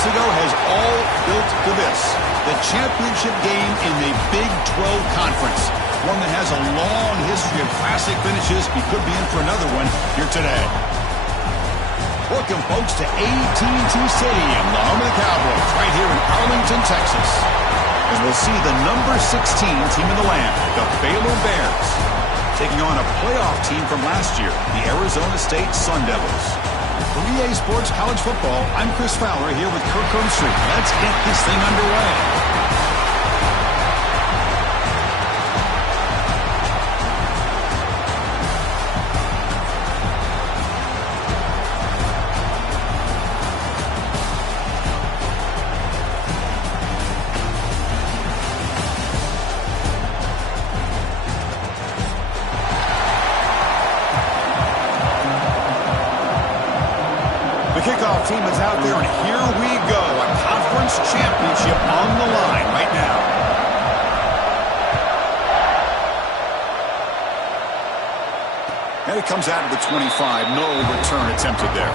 months ago has all built to this. The championship game in the Big 12 Conference. One that has a long history of classic finishes. We could be in for another one here today. Welcome, folks, to AT&T Stadium, the home of the Cowboys, right here in Arlington, Texas. As we'll see the number 16 team in the land, the Baylor Bears, taking on a playoff team from last year, the Arizona State Sun Devils. For EA Sports College Football, I'm Chris Fowler here with Kirk Herbstreit. Let's get this thing underway. The kickoff team is out there, and here we go. A conference championship on the line right now. And it comes out of the 25. No return attempted there.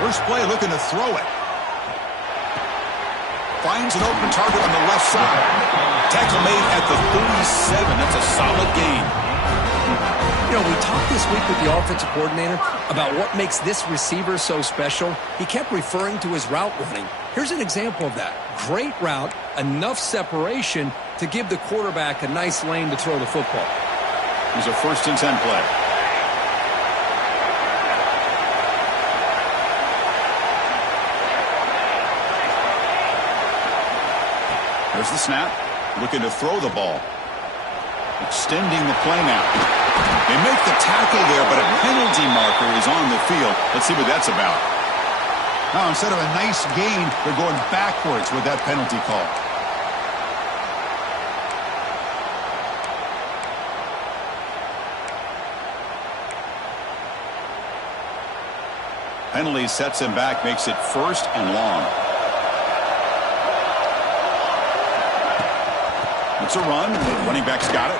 First play looking to throw it. Finds an open target on the left side. Tackle made at the 37. That's a solid gain. You know, we talked this week with the offensive coordinator about what makes this receiver so special. He kept referring to his route running. Here's an example of that. Great route, enough separation to give the quarterback a nice lane to throw the football. Here's a 1st and 10 play. There's the snap, looking to throw the ball. Extending the play now. They make the tackle there, but a penalty marker is on the field. Let's see what that's about. Now, instead of a nice gain, they're going backwards with that penalty call. Penalty sets him back, makes it 1st and long. It's a run. The running back's got it.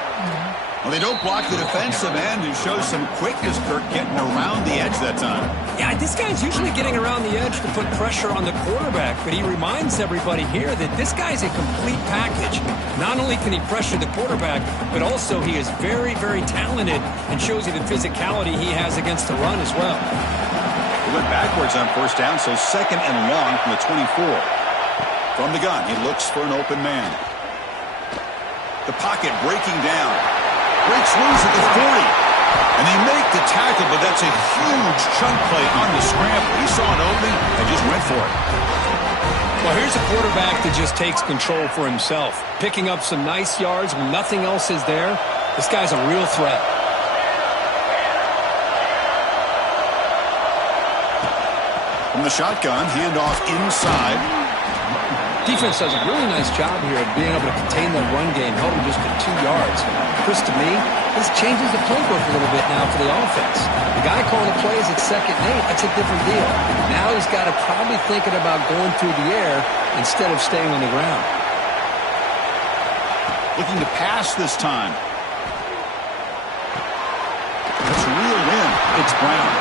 Well, they don't block the defensive end, who shows some quickness, Kirk, getting around the edge that time. Yeah, this guy's usually getting around the edge to put pressure on the quarterback, but he reminds everybody here that this guy's a complete package. Not only can he pressure the quarterback, but also he is very, very talented and shows you the physicality he has against the run as well. He went backwards on 1st down, so 2nd and long from the 24. From the gun, he looks for an open man. The pocket breaking down. Breaks loose at the 40. And they make the tackle, but that's a huge chunk play on the scramble. He saw an opening and just went for it. Well, here's a quarterback that just takes control for himself. Picking up some nice yards when nothing else is there. This guy's a real threat. From the shotgun, handoff inside. Defense does a really nice job here of being able to contain that run game, held him just to 2 yards. Chris, to me, this changes the playbook a little bit now for the offense. The guy calling the plays at 2nd and 8, that's a different deal. Now he's got to probably thinking about going through the air instead of staying on the ground. Looking to pass this time. That's reeled in. It's Brown.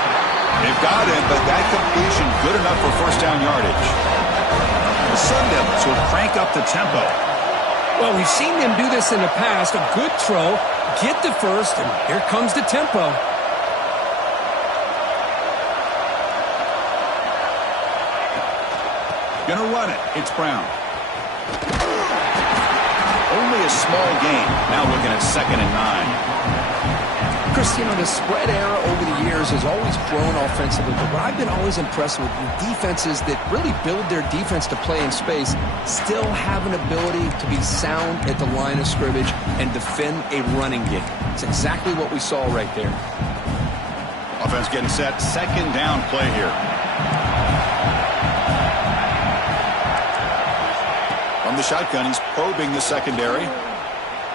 They've got him, but that completion good enough for 1st down yardage. The Sun Devils will crank up the tempo. Well, we've seen them do this in the past. A good throw, get the 1st, and here comes the tempo. Gonna run it. It's Brown. Only a small gain. Now looking at 2nd and 9. Chris, you know, the spread era over the years has always grown offensively, but what I've been always impressed with defenses that really build their defense to play in space still have an ability to be sound at the line of scrimmage and defend a running game. It's exactly what we saw right there. Offense getting set. 2nd down play here. From the shotgun, he's probing the secondary.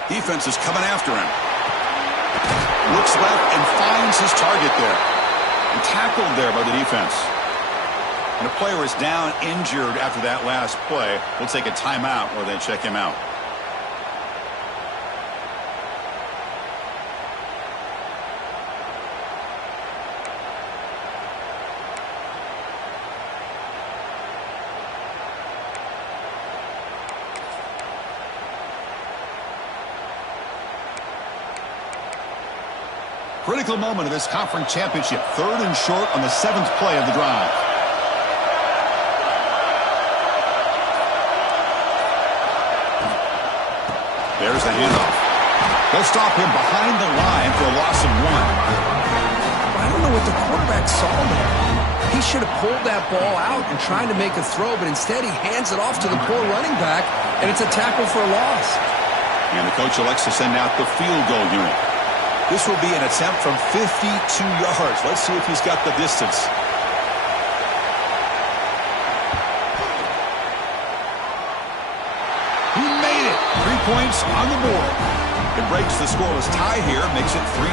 Defense is coming after him. Looks left and finds his target there. And tackled there by the defense. And a player is down injured after that last play. We'll take a timeout while they check him out. Critical moment of this conference championship. 3rd and short on the 7th play of the drive. There's the handoff. They'll stop him behind the line for a loss of 1. I don't know what the quarterback saw there. He should have pulled that ball out and tried to make a throw, but instead he hands it off to the poor running back, and it's a tackle for a loss. And the coach elects to send out the field goal unit. This will be an attempt from 52 yards. Let's see if he's got the distance. He made it. 3 points on the board. It breaks the scoreless tie here, makes it 3-0.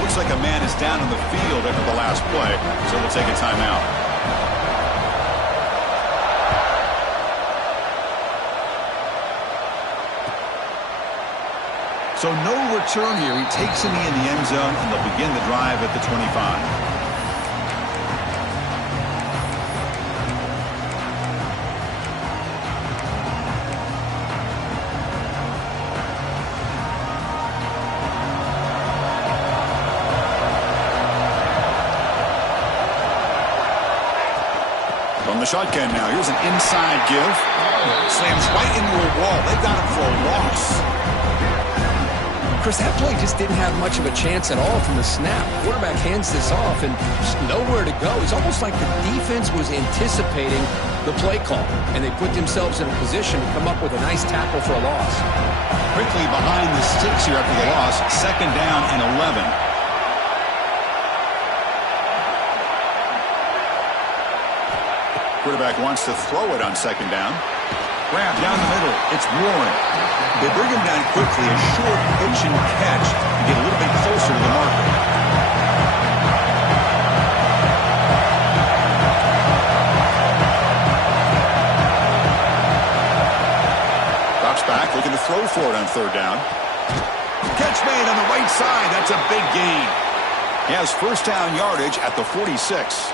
Looks like a man is down on the field after the last play, so we'll take a timeout. So no return here. He takes a knee in the end zone, and they'll begin the drive at the 25. From the shotgun now. Here's an inside give. Slams right into a wall. They've got him for a loss. Chris, that play just didn't have much of a chance at all from the snap. Quarterback hands this off and just nowhere to go. It's almost like the defense was anticipating the play call, and they put themselves in a position to come up with a nice tackle for a loss. Quickly behind the sticks here after the loss. 2nd down and 11. Quarterback wants to throw it on 2nd down. Grab down the middle. It's Warren. They bring him down quickly. A short pitch and catch to get a little bit closer to the marker. Drops back, looking to throw for it on 3rd down. Catch made on the right side. That's a big gain. He has 1st down yardage at the 46.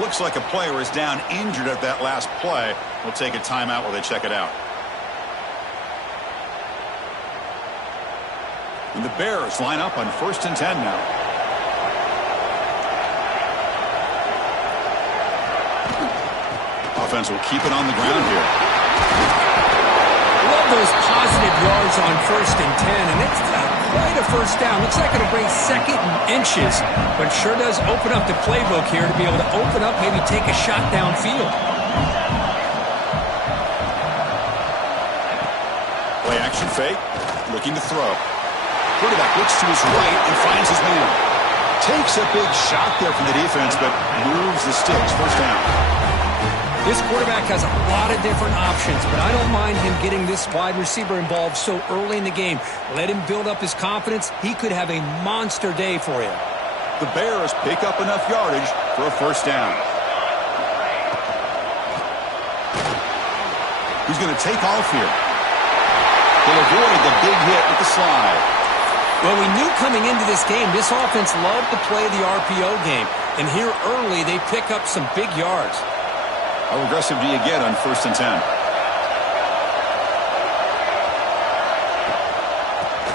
Looks like a player is down injured at that last play. We'll take a timeout while they check it out. And the Bears line up on 1st and 10 now. Offense will keep it on the ground here. Love those positive yards on 1st and 10, and it's not quite a 1st down. Looks like it'll bring 2nd and inches, but sure does open up the playbook here to be able to open up, maybe take a shot downfield. Play action fake, looking to throw. Quarterback looks to his right and finds his man. Takes a big shot there from the defense, but moves the sticks. 1st down. This quarterback has a lot of different options, but I don't mind him getting this wide receiver involved so early in the game. Let him build up his confidence. He could have a monster day for you. The Bears pick up enough yardage for a 1st down. He's going to take off here. They avoided the big hit with the slide. Well, we knew coming into this game, this offense loved to play the RPO game. And here early, they pick up some big yards. How aggressive do you get on 1st and 10?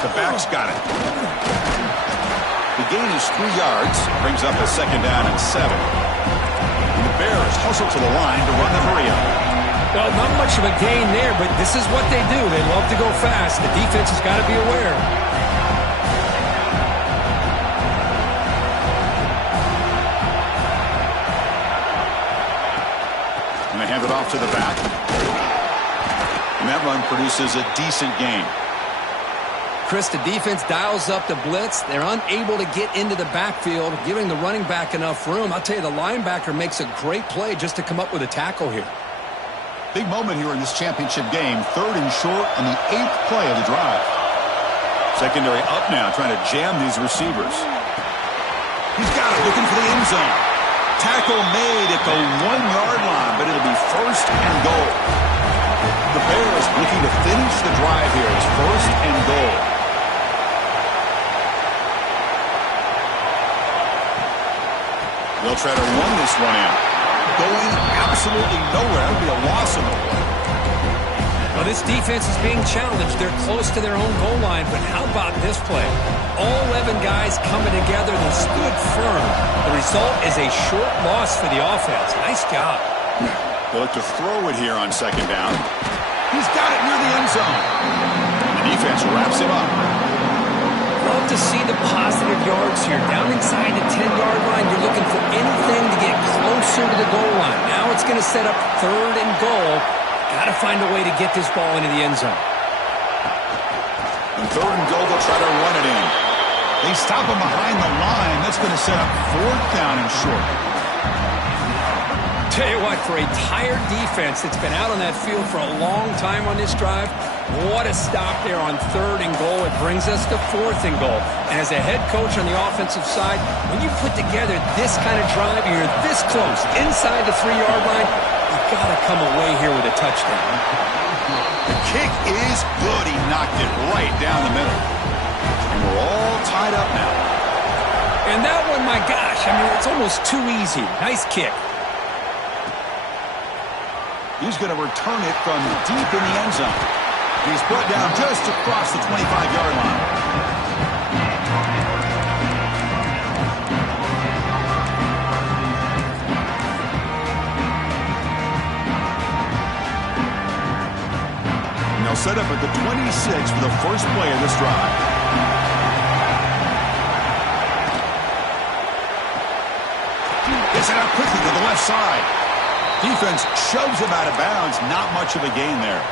The back's got it. The gain is 3 yards. Brings up a 2nd down and 7. And the Bears hustle to the line to run the hurry-up. Well, not much of a gain there, but this is what they do. They love to go fast. The defense has got to be aware. And they hand it off to the back. And that run produces a decent gain. Chris, the defense dials up the blitz. They're unable to get into the backfield, giving the running back enough room. I'll tell you, the linebacker makes a great play just to come up with a tackle here. Big moment here in this championship game. 3rd and short on the 8th play of the drive. Secondary up now, trying to jam these receivers. He's got it, looking for the end zone. Tackle made at the 1-yard line, but it'll be 1st and goal. The Bears looking to finish the drive here. It's 1st and goal. They'll try to run this one in. Going absolutely nowhere. That would be a loss of the play. Well, this defense is being challenged. They're close to their own goal line, but how about this play? All 11 guys coming together. They stood firm. The result is a short loss for the offense. Nice job. They'll look to throw it here on second down. He's got it near the end zone. The defense wraps him up. Love to see the positive yards here. Down inside the 10-yard line, you're looking for anything to get closer to the goal line. Now it's going to set up third and goal. Got to find a way to get this ball into the end zone. And third and goal, they'll try to run it in. They stop him behind the line. That's going to set up fourth down and short. Tell you what, for a tired defense that's been out on that field for a long time on this drive, what a stop there on third and goal. It brings us to fourth and goal. And as a head coach on the offensive side, when you put together this kind of drive, you're this close inside the 3-yard line, you've got to come away here with a touchdown. The kick is good. He knocked it right down the middle. And we're all tied up now. And that one, my gosh, I mean, it's almost too easy. Nice kick. He's going to return it from deep in the end zone. He's brought down just across the 25-yard line. And they'll set up at the 26 for the first play of this drive. Gets it out quickly to the left side. Defense shoves him out of bounds. Not much of a gain there.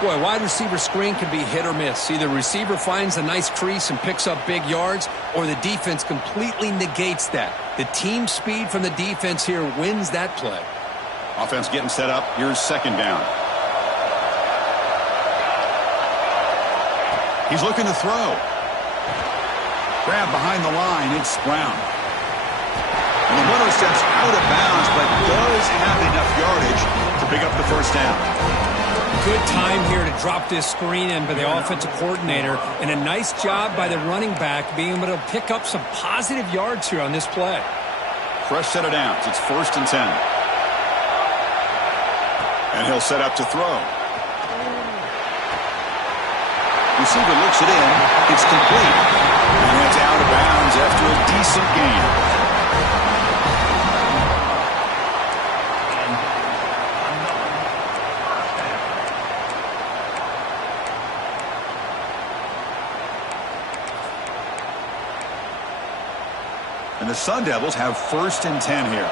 Boy, wide receiver screen can be hit or miss. Either receiver finds a nice crease and picks up big yards, or the defense completely negates that. The team speed from the defense here wins that play. Offense getting set up. Here's second down. He's looking to throw. Grab behind the line. It's Brown. And the runner steps out of bounds, but does have enough yardage to pick up the first down. Good time here to drop this screen in by the offensive coordinator, and a nice job by the running back being able to pick up some positive yards here on this play. Fresh set of downs. It's 1st and 10. And he'll set up to throw. Receiver looks it in. It's complete. And it's out of bounds after a decent gain. And the Sun Devils have 1st and 10 here.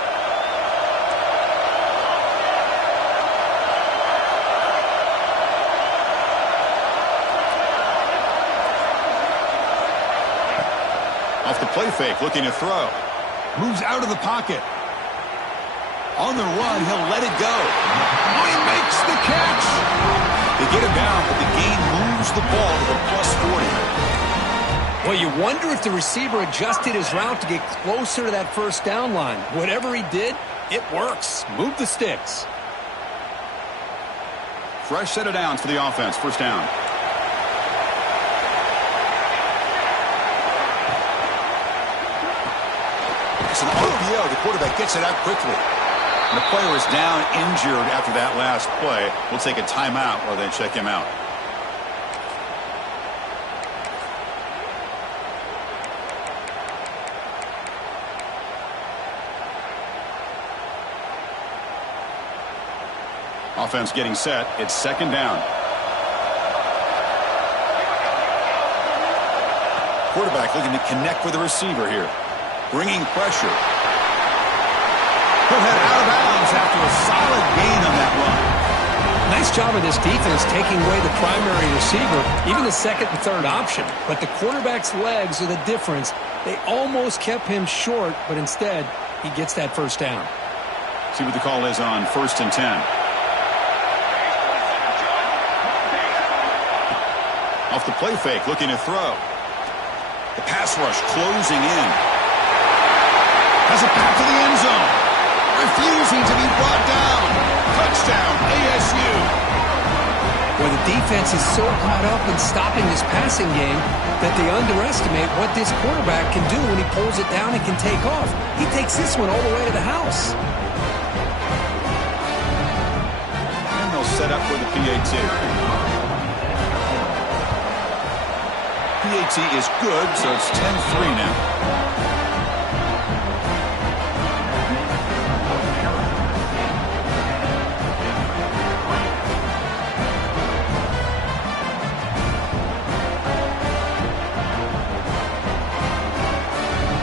Off the play fake, looking to throw. Moves out of the pocket. On the run, he'll let it go. Oh, he makes the catch. They get him down, but the gain moves the ball to the +40. Well, you wonder if the receiver adjusted his route to get closer to that first down line. Whatever he did, it works. Move the sticks. Fresh set of downs for the offense. First down. It's an RPO. The quarterback gets it out quickly. And the player is down injured after that last play. We'll take a timeout while they check him out. Offense getting set. It's second down. Quarterback looking to connect with the receiver here. Bringing pressure. He'll head out of bounds after a solid gain on that run. Nice job of this defense taking away the primary receiver, even the second and third option. But the quarterback's legs are the difference. They almost kept him short, but instead, he gets that first down. See what the call is on 1st and 10. Off the play fake, looking to throw. The pass rush closing in. Has it back to the end zone. Refusing to be brought down. Touchdown, ASU. Well, the defense is so caught up in stopping this passing game that they underestimate what this quarterback can do when he pulls it down and can take off. He takes this one all the way to the house. And they'll set up for the PAT. PAT is good, so it's 10-3 now.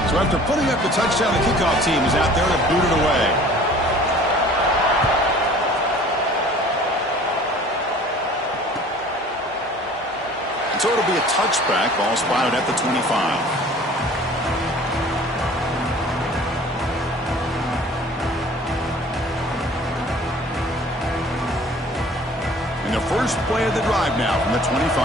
So after putting up the touchdown, the kickoff team is out there to boot it away. So it'll be a touchback, ball spotted at the 25. And the first play of the drive now from the 25.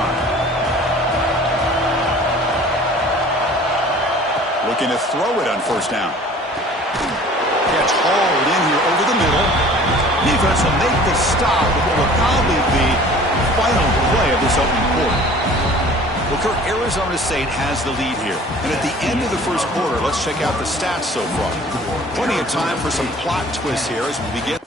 Looking to throw it on first down. Catch hauled in here over the middle. Defense will make the stop with what will probably be the final play of this opening quarter. Well, Kirk, Arizona State has the lead here. And at the end of the first quarter, let's check out the stats so far. Plenty of time for some plot twists here as we begin.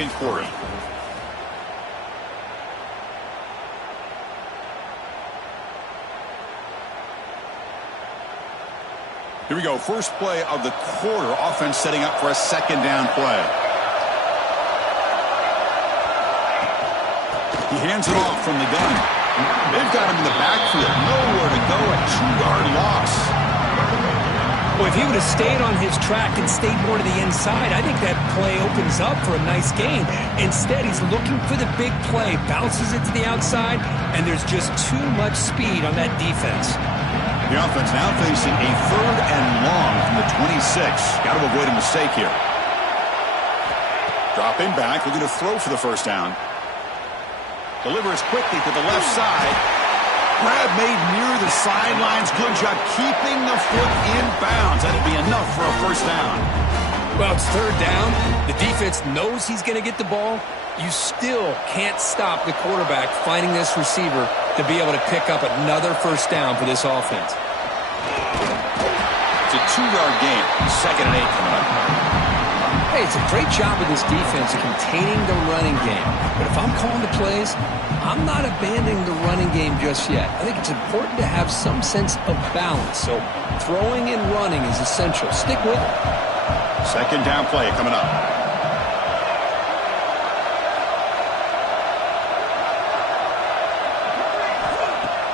In quarter. Here we go. First play of the quarter. Offense setting up for a second down play. He hands it off from the gun. They've got him in the backfield. Nowhere to go. A 2-yard loss. Well, if he would have stayed on his track and stayed more to the inside, I think that play opens up for a nice gain. Instead, he's looking for the big play, bounces it to the outside, and there's just too much speed on that defense. The offense now facing a 3rd and long from the 26. Got to avoid a mistake here. Dropping back, looking to throw for the first down. Delivers quickly to the left side. Grab made near the sidelines. Good job keeping the foot in bounds. That'll be enough for a first down. Well, it's 3rd down. The defense knows he's going to get the ball. You still can't stop the quarterback finding this receiver to be able to pick up another first down for this offense. It's a 2-yard gain. 2nd and 8 coming up. Hey, it's a great job of this defense containing the running game. But if I'm calling the plays, I'm not abandoning the running game just yet. I think it's important to have some sense of balance. So throwing and running is essential. Stick with it. Second down play coming up.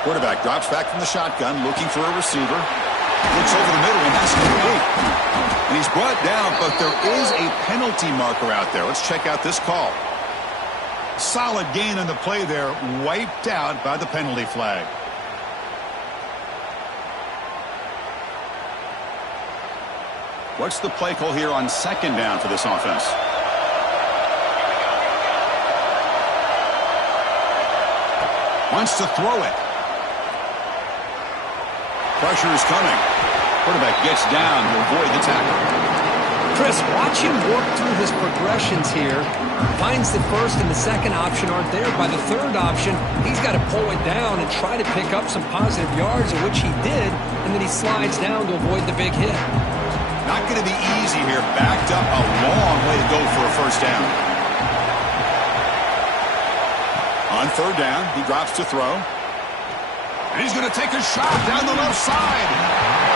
Quarterback drops back from the shotgun, looking for a receiver. Looks over the middle and has to wait. And he's brought down, but there is a penalty marker out there. Let's check out this call. Solid gain on the play there, wiped out by the penalty flag. What's the play call here on second down for this offense? Wants to throw it. Pressure is coming. Quarterback gets down to avoid the tackle. Chris, watch him work through his progressions here. Finds the first and the second option aren't there. By the third option, he's got to pull it down and try to pick up some positive yards, which he did, and then he slides down to avoid the big hit. Not going to be easy here. Backed up a long way to go for a first down. On 3rd down, he drops to throw. And he's going to take a shot down the left side.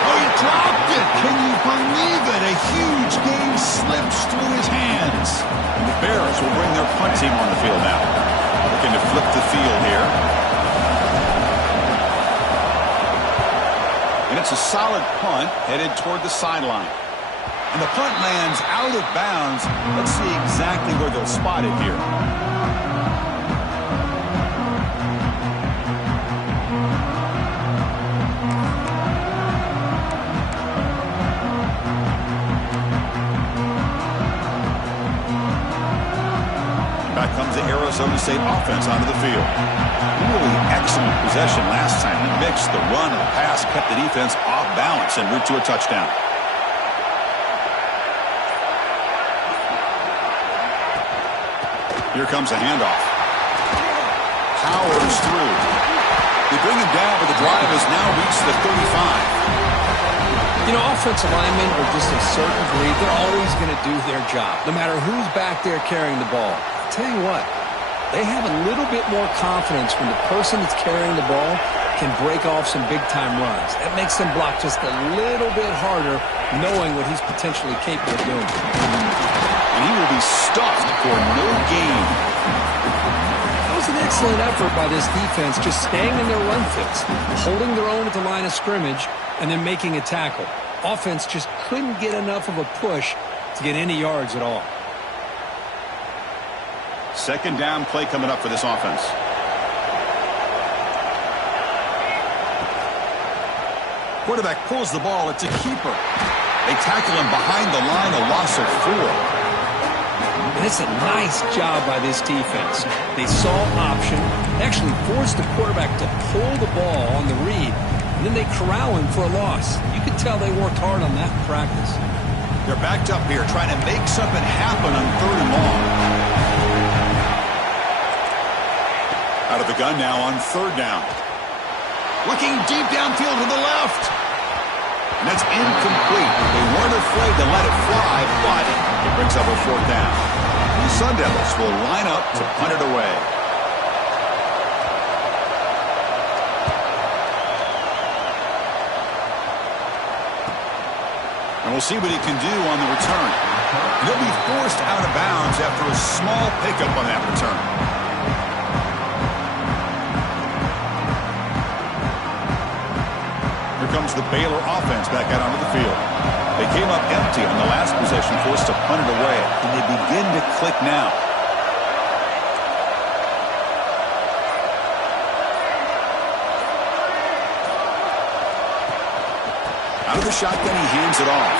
Oh, he dropped it. Can you believe it? A huge gain slips through his hands. And the Bears will bring their punt team on the field now. Looking to flip the field here. And it's a solid punt headed toward the sideline. And the punt lands out of bounds. Let's see exactly where they'll spot it here. comes the Arizona State offense onto the field. Really excellent possession last time. He mixed the run and the pass, kept the defense off balance en route to a touchdown. Here comes a handoff. Powers through. They bring him down, but the drive has now reached the 35. You know, offensive linemen are just a certain breed. They're always going to do their job, no matter who's back there carrying the ball. I'll tell you what, they have a little bit more confidence when the person that's carrying the ball can break off some big-time runs. That makes them block just a little bit harder, knowing what he's potentially capable of doing. And he will be stuffed for no gain. That was an excellent effort by this defense, just staying in their run fits, holding their own at the line of scrimmage, and then making a tackle. Offense just couldn't get enough of a push to get any yards at all. Second down play coming up for this offense. Quarterback pulls the ball. It's a keeper. They tackle him behind the line, a loss of 4. And it's a nice job by this defense. They saw option, actually forced the quarterback to pull the ball on the read, and then they corral him for a loss. You could tell they worked hard on that in practice. They're backed up here, trying to make something happen on 3rd and long. Out of the gun now on 3rd down. Looking deep downfield to the left. And that's incomplete. They weren't afraid to let it fly, but it brings up a 4th down. The Sun Devils will line up to punt it away. And we'll see what he can do on the return. He'll be forced out of bounds after a small pickup on that return. Here comes the Baylor offense back out onto the field. They came up empty on the last possession, forced to punt it away. And they begin to click now. Out of the shotgun, he hands it off.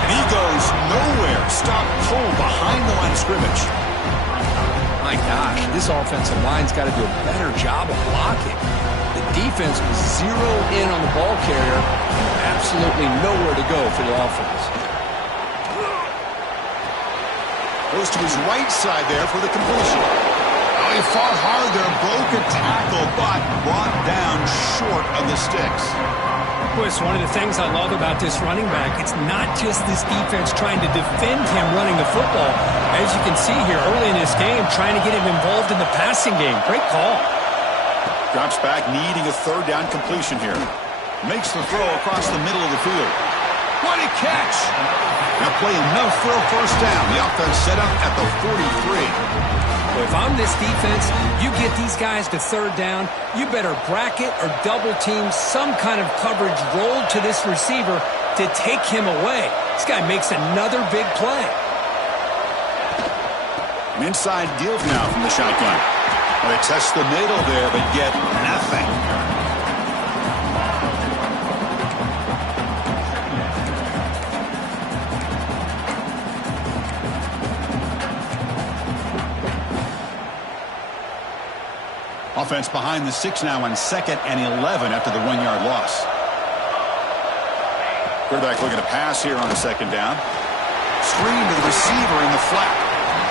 And he goes nowhere. Stop pull behind the line of scrimmage. My gosh, this offensive line's got to do a better job of blocking. The defense was zeroed in on the ball carrier. Absolutely nowhere to go for the offense. Goes to his right side there for the completion. Oh, he fought hard there, broke a tackle, but brought down short of the sticks. Well, it's one of the things I love about this running back. It's not just this defense trying to defend him running the football. As you can see here early in this game, trying to get him involved in the passing game. Great call. Drops back, needing a 3rd down completion here. Makes the throw across the middle of the field. What a catch! Now play enough for a 1st down. The offense set up at the 43. Well, if I'm this defense, you get these guys to 3rd down, you better bracket or double team some kind of coverage rolled to this receiver to take him away. This guy makes another big play. An inside give now from the shotgun. Well, they test the middle there, but get nothing. Offense behind the 6 now on 2nd and 11 after the 1-yard loss. Quarterback looking to pass here on 2nd down. Screen to the receiver in the flat.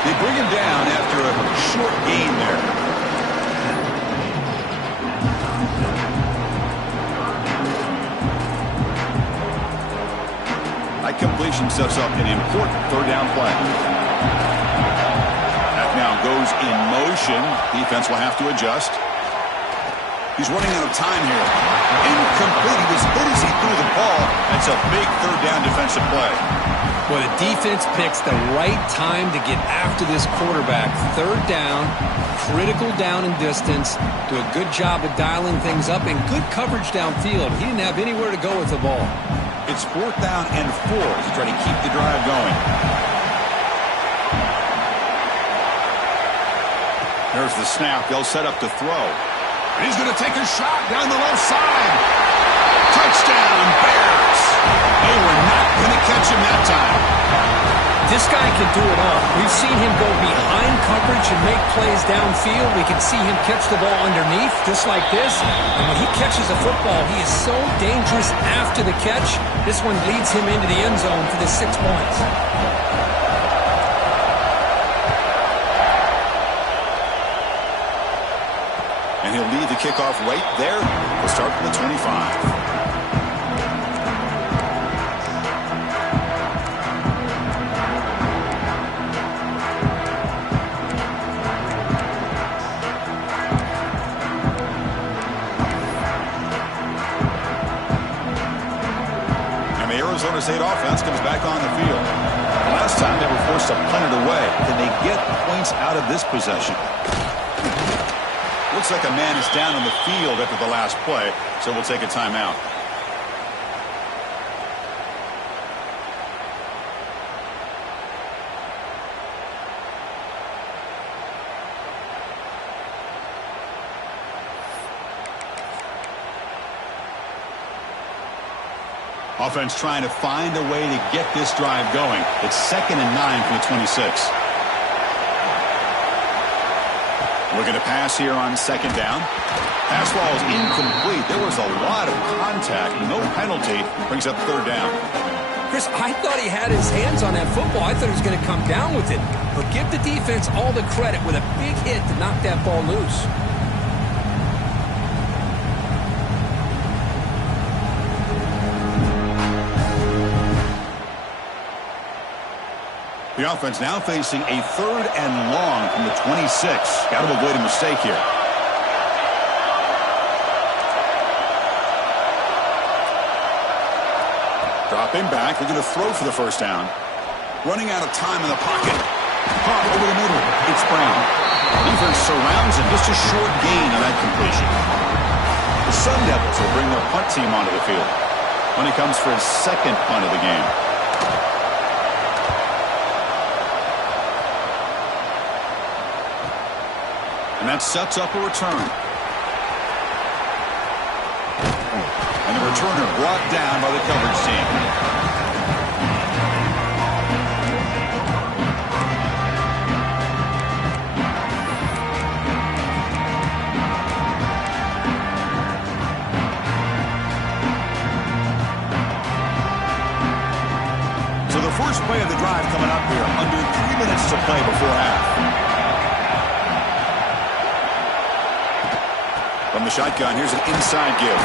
They bring him down after a short gain there. That completion sets up an important 3rd down play. That now goes in motion. Defense will have to adjust. He's running out of time here. Incomplete. He was hit as he threw the ball. That's a big 3rd down defensive play. Well, the defense picks the right time to get after this quarterback. 3rd down, critical down and distance. Do a good job of dialing things up and good coverage downfield. He didn't have anywhere to go with the ball. It's 4th down and 4 to try to keep the drive going. There's the snap. They'll set up to throw. And he's going to take a shot down the left side. Touchdown, Bears. They were not going to catch him that time. This guy can do it all. We've seen him go behind coverage and make plays downfield. We can see him catch the ball underneath, just like this. And when he catches a football, he is so dangerous after the catch. This one leads him into the end zone for the 6 points. And he'll lead the kickoff right there. We'll start from the 25. Arizona State offense comes back on the field. Last time they were forced to punt it away. Can they get points out of this possession? Looks like a man is down on the field after the last play, so we'll take a timeout. Offense trying to find a way to get this drive going. It's 2nd and 9 from the 26. Looking to pass here on 2nd down. Pass ball is incomplete. There was a lot of contact. No penalty. Brings up 3rd down. Chris, I thought he had his hands on that football. I thought he was going to come down with it. But give the defense all the credit with a big hit to knock that ball loose. The offense now facing a 3rd and long from the 26. Got to avoid a mistake here. Dropping back. They're going to throw for the 1st down. Running out of time in the pocket. Caught over the middle. It's Brown. Defense surrounds him. Just a short gain on that completion. The Sun Devils will bring their punt team onto the field when he comes for his 2nd punt of the game. And that sets up a return. And the returner brought down by the coverage team. So the first play of the drive coming up here. Under 3 minutes to play before half. From the shotgun, here's an inside give.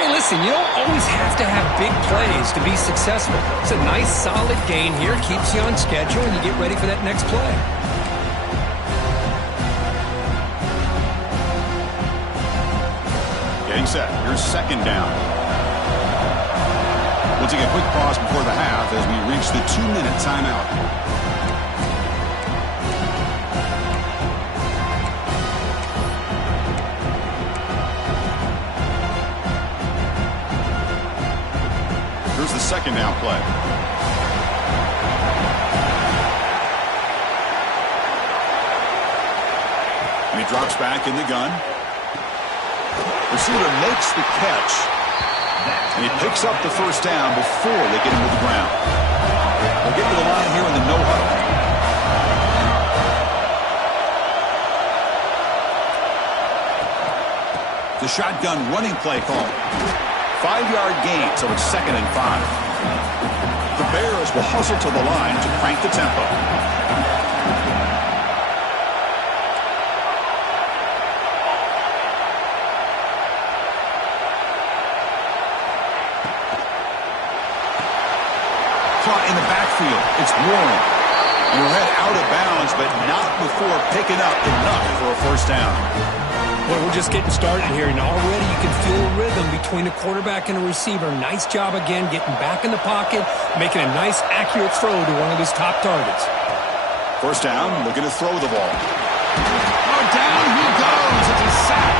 Hey, listen, you don't always have to have big plays to be successful. It's a nice, solid gain here. Keeps you on schedule, and you get ready for that next play. Getting set. Here's 2nd down. We'll take a quick pause before the half as we reach the 2-minute timeout. The 2nd down play. And he drops back in the gun. Receiver makes the catch. And he picks up the 1st down before they get him to the ground. They'll get to the line here in the no huddle. The shotgun running play call. 5-yard gain, so it's 2nd and 5. The Bears will hustle to the line to crank the tempo. Caught in the backfield. It's Warren. And he'll head out of bounds, but not before picking up enough for a 1st down. Well, we're just getting started here, and already you can feel a rhythm between the quarterback and the receiver. Nice job again getting back in the pocket, making a nice, accurate throw to one of his top targets. 1st down, looking to throw the ball. Oh, down he goes. It's a sack.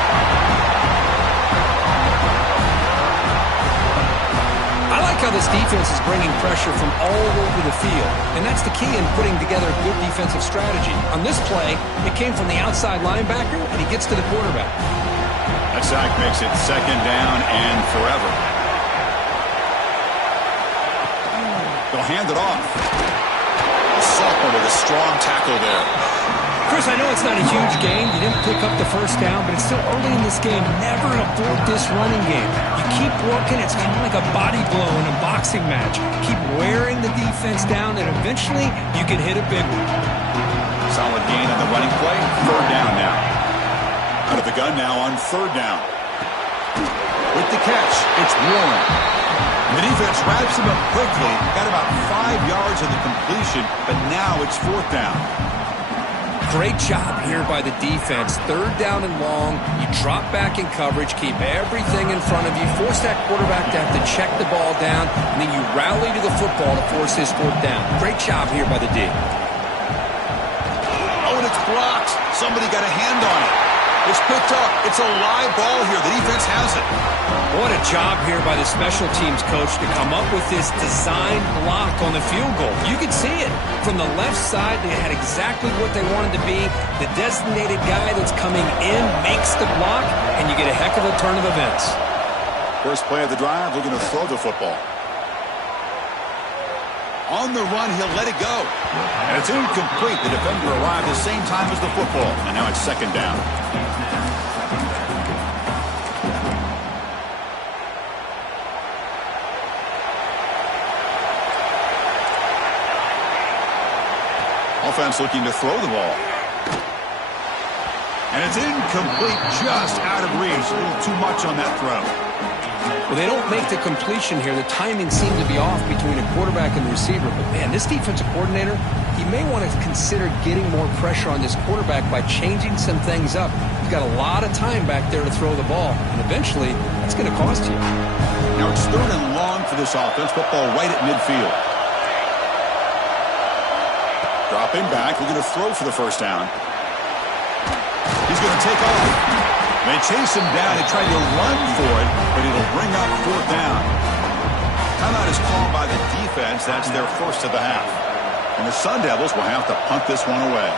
I like how this defense is bringing pressure from all over the field, and that's the key in putting together a good defensive strategy. On this play, it came from the outside linebacker, and he gets to the quarterback. That sack makes it 2nd down and forever. They'll hand it off. strong tackle there. Chris, I know it's not a huge game. You didn't pick up the first down, but it's still early in this game. Never abort this running game. You keep working. It's kind of like a body blow in a boxing match. Keep wearing the defense down, and eventually you can hit a big one. Solid gain on the running play. Third down now. Out of the gun now on third down. With the catch, it's Warren. The defense wraps him up quickly. Got about 5 yards of the completion, but now it's fourth down. Great job here by the defense. Third down and long. You drop back in coverage, keep everything in front of you, force that quarterback to have to check the ball down, and then you rally to the football to force his fourth down. Great job here by the D. Oh, and it's blocked. Somebody got a hand on it. It's picked up. It's a live ball here. The defense has it. What a job here by the special teams coach to come up with this design block on the field goal. You can see it. From the left side, they had exactly what they wanted to be. The designated guy that's coming in makes the block, and you get a heck of a turn of events. First play of the drive, we're going to throw the football. On the run, he'll let it go. And it's incomplete. The defender arrived the same time as the football. And now it's second down. Offense looking to throw the ball. And it's incomplete, just out of reach. A little too much on that throw. Well, they don't make the completion here. The timing seemed to be off between a quarterback and the receiver. But, man, this defensive coordinator, he may want to consider getting more pressure on this quarterback by changing some things up. He's got a lot of time back there to throw the ball. And eventually, that's going to cost you. Now it's third and long for this offense. Football right at midfield. Dropping back. We're going to throw for the first down. He's going to take off. They chase him down. They tried to run for it, but it'll bring up fourth down. Timeout is called by the defense. That's their first of the half. And the Sun Devils will have to punt this one away.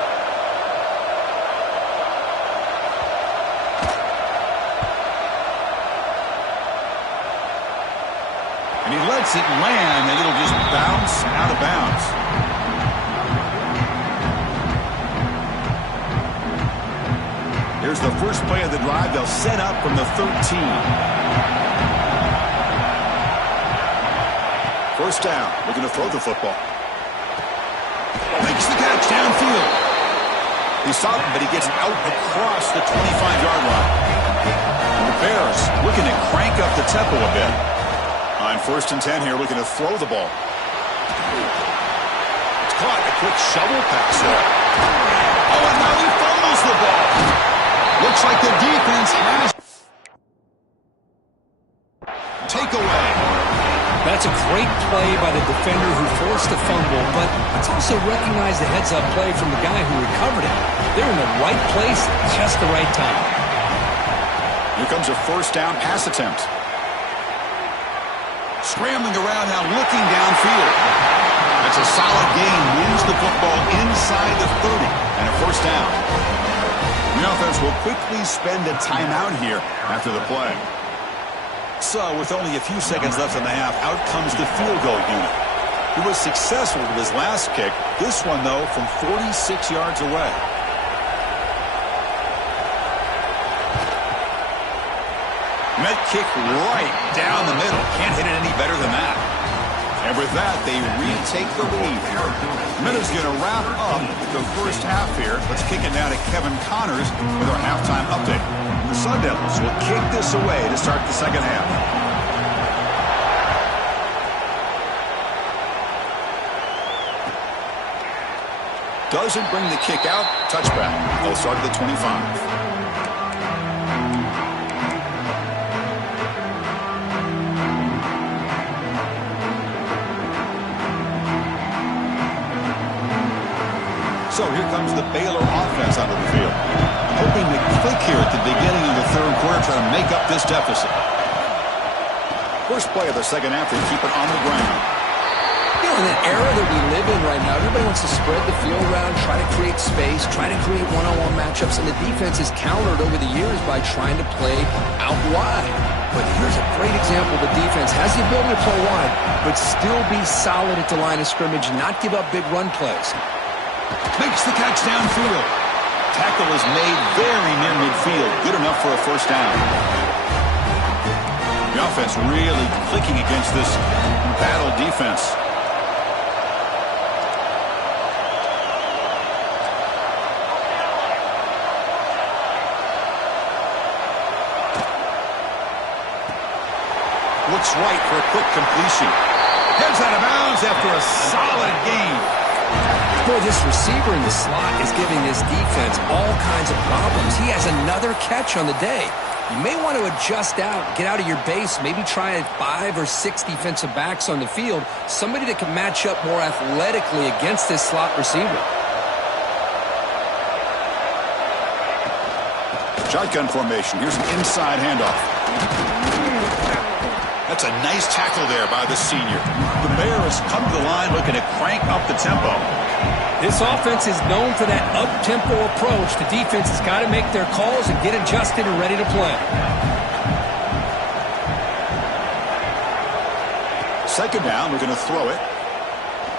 And he lets it land, and it'll just bounce out of bounds. Here's the first play of the drive. They'll set up from the 13. First down. We're going to throw the football. Makes the catch downfield. He saw him, but he gets out across the 25-yard line. And the Bears looking to crank up the tempo a bit. On first and 10 here, looking to throw the ball. It's caught. A quick shovel pass there. Oh, and now he fumbles the ball. Looks like the defense has takeaway. That's a great play by the defender who forced the fumble, but it's also recognized the heads-up play from the guy who recovered it. They're in the right place at just the right time. Here comes a first down pass attempt. Scrambling around now, looking downfield. That's a solid gain. Wins the football inside the 30 and a first down. The offense will quickly spend a timeout here after the play. So, with only a few seconds left in the half, out comes the field goal unit. He was successful with his last kick. This one, though, from 46 yards away. And that kick right down the middle. Can't hit it any better than that. And with that, they retake the lead. Minute's going to wrap up the first half here. Let's kick it now to Kevin Connors with our halftime update. The Sun Devils will kick this away to start the second half. Doesn't bring the kick out. Touchback. They'll start at the 25. So here comes the Baylor offense onto the field. Hoping to click here at the beginning of the third quarter, trying to make up this deficit. First play of the second half, they keep it on the ground. You know, in the era that we live in right now, everybody wants to spread the field around, try to create space, try to create one-on-one matchups, and the defense is countered over the years by trying to play out wide. But here's a great example. The defense has the ability to play wide, but still be solid at the line of scrimmage, not give up big run plays. Makes the catch downfield. Tackle is made very near midfield. Good enough for a first down. The offense really clicking against this battle defense. Looks right for a quick completion. Heads out of bounds after a solid gain. Boy, this receiver in the slot is giving this defense all kinds of problems. He has another catch on the day. You may want to adjust out, get out of your base, maybe try 5 or 6 defensive backs on the field, somebody that can match up more athletically against this slot receiver. Shotgun formation. Here's an inside handoff. That's a nice tackle there by the senior. The Bear has come to the line looking to crank up the tempo. This offense is known for that up-tempo approach. The defense has got to make their calls and get adjusted and ready to play. Second down, we're going to throw it.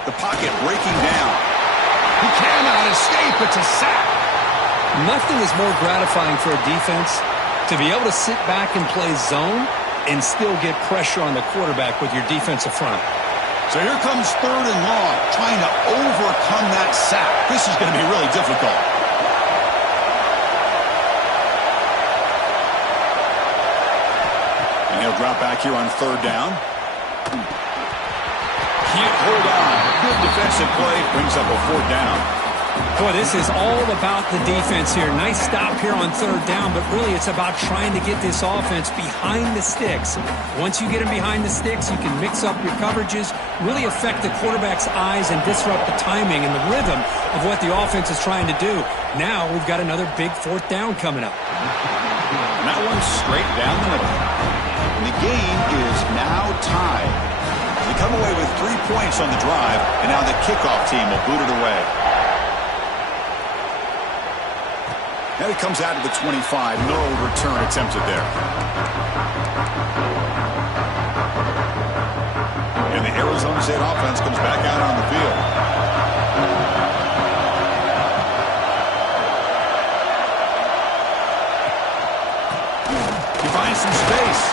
The pocket breaking down. He cannot escape. It's a sack. Nothing is more gratifying for a defense to be able to sit back and play zone and still get pressure on the quarterback with your defensive front. So here comes 3rd and long, trying to overcome that sack. This is going to be really difficult. And he'll drop back here on 3rd down. Can't hold on. Good defensive play. Brings up a 4th down. Boy, this is all about the defense here. Nice stop here on 3rd down, but really it's about trying to get this offense behind the sticks. Once you get them behind the sticks, you can mix up your coverages, really affect the quarterback's eyes and disrupt the timing and the rhythm of what the offense is trying to do. Now we've got another big 4th down coming up. And that one's straight down the middle. And the game is now tied. They come away with 3 points on the drive, and now the kickoff team will boot it away. And it comes out to the 25. No return attempted there. And the Arizona State offense comes back out on the field. He finds some space.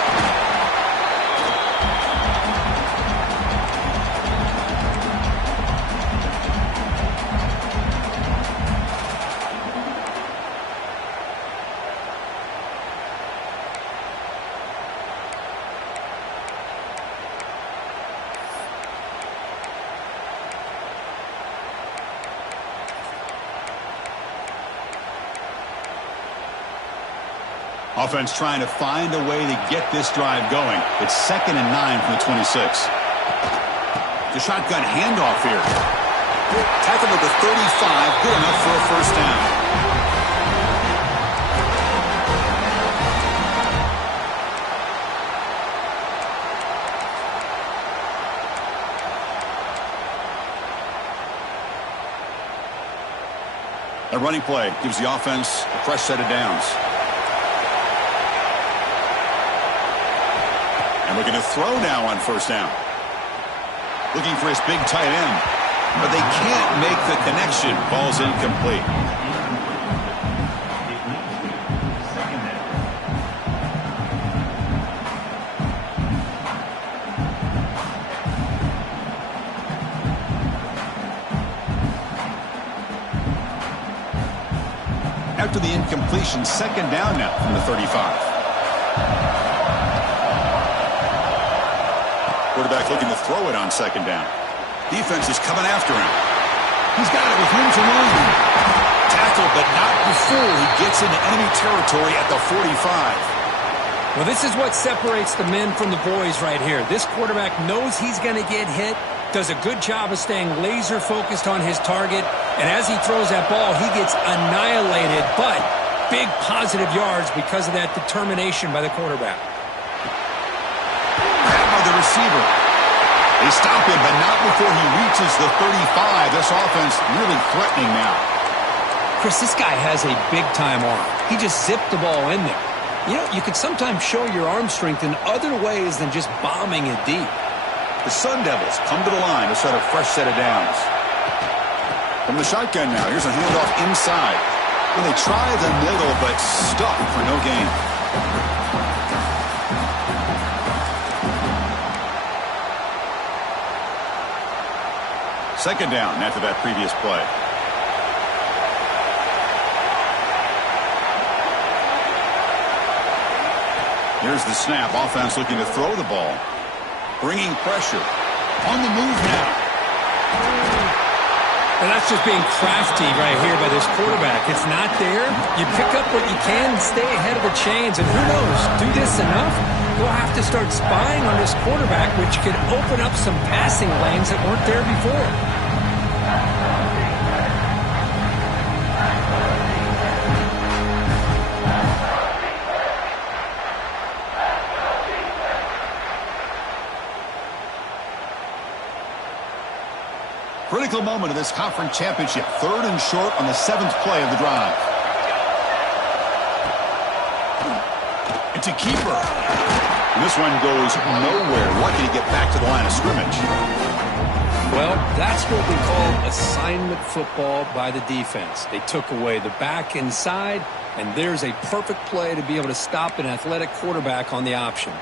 Offense trying to find a way to get this drive going. It's 2nd and 9 from the 26. The shotgun handoff here. Tackled at the 35. Good enough for a first down. A running play gives the offense a fresh set of downs. And we're going to throw now on first down. Looking for his big tight end. But they can't make the connection. Ball's incomplete. After the incompletion, 2nd down now from the 35. Quarterback looking to throw it on 2nd down. Defense is coming after him. He's got it with room to run. Tackle, but not before he gets into enemy territory at the 45. Well, this is what separates the men from the boys right here. This quarterback knows he's going to get hit, does a good job of staying laser focused on his target, and as he throws that ball, he gets annihilated, but big positive yards because of that determination by the quarterback. The receiver. They stop him, but not before he reaches the 35. This offense really threatening now. Chris, this guy has a big-time arm. He just zipped the ball in there. You know, you could sometimes show your arm strength in other ways than just bombing it deep. The Sun Devils come to the line to set a fresh set of downs. From the shotgun now, here's a handoff inside. And they try the middle, but stuck for no gain. Second down after that previous play. Here's the snap. Offense looking to throw the ball. Bringing pressure. On the move now. And that's just being crafty right here by this quarterback. It's not there. You pick up what you can and stay ahead of the chains. And who knows, do this enough, you'll have to start spying on this quarterback, which could open up some passing lanes that weren't there before. Critical moment of this conference championship. 3rd and short on the 7th play of the drive. It's a keeper. And this one goes nowhere. Lucky to get back to the line of scrimmage. Well, that's what we call assignment football by the defense. They took away the back inside, and there's a perfect play to be able to stop an athletic quarterback on the option.